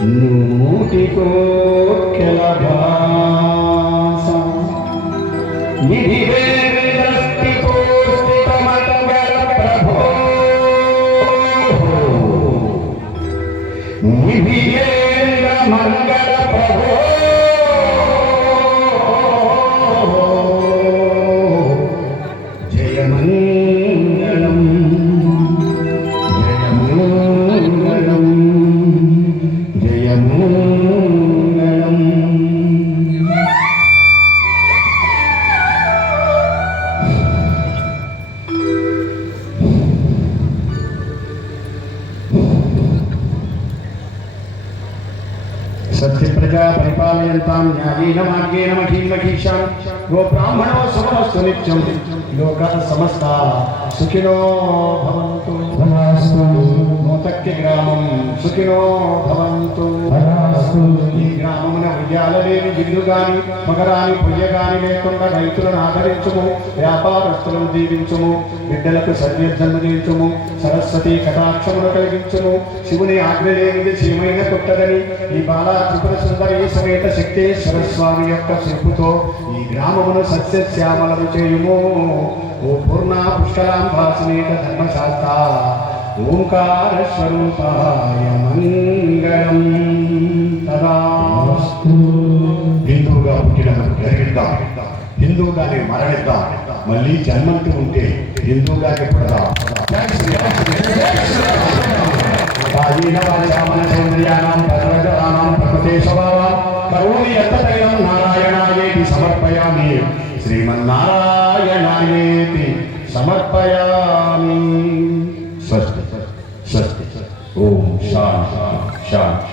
శంభకుమార స్తుతిమంగళం త్రిపుర మంగళ ప్రభో. सत्य सत्यप्रजा परिपालयन्तां न्यायेन मार्गेण मठीं मठीशां गोब्राह्मणो सममस्तु नित्यं। लोकाः समस्ता सुखिनो भवन्तु। धनास्तु ग्रामम् सुखिनो भवन्तु। లేని ఇల్లు గాని మగరాని పొయ్య గాని లేకుండా రైతులను ఆదరించుము వ్యాపారస్తులను దీవించుము బిడ్డలకు సర్వజన్మదించుము సరస్వతి కటాక్షమును కలిగించుము. శివుని ఆజ్ఞ లేనిది చీమైన కొట్టదని ఈ బాలా త్రిపుర సుందరి సమేత శక్తేశ్వర స్వామి యొక్క శిల్పుతో ఈ గ్రామమును సస్యశ్యామలను చేయుము. ఓ పూర్ణ పుష్కలాంబాసనేత ధర్మశాస్త్ర ఓంకార స్వరూపాయ మంగళం. పుట్టిన జరిగిద్దాం హిందువుగానే మరణిద్దాం. మళ్ళీ జన్మంటూ ఉంటే హిందువుగానే పుడదాం? జై నారాయణాయేతి సమర్పయామి. శ్రీమన్నారాయణాయేతి సమర్పయామి. స్వస్తి స్వస్తి ఓం శాంతి శాంతి.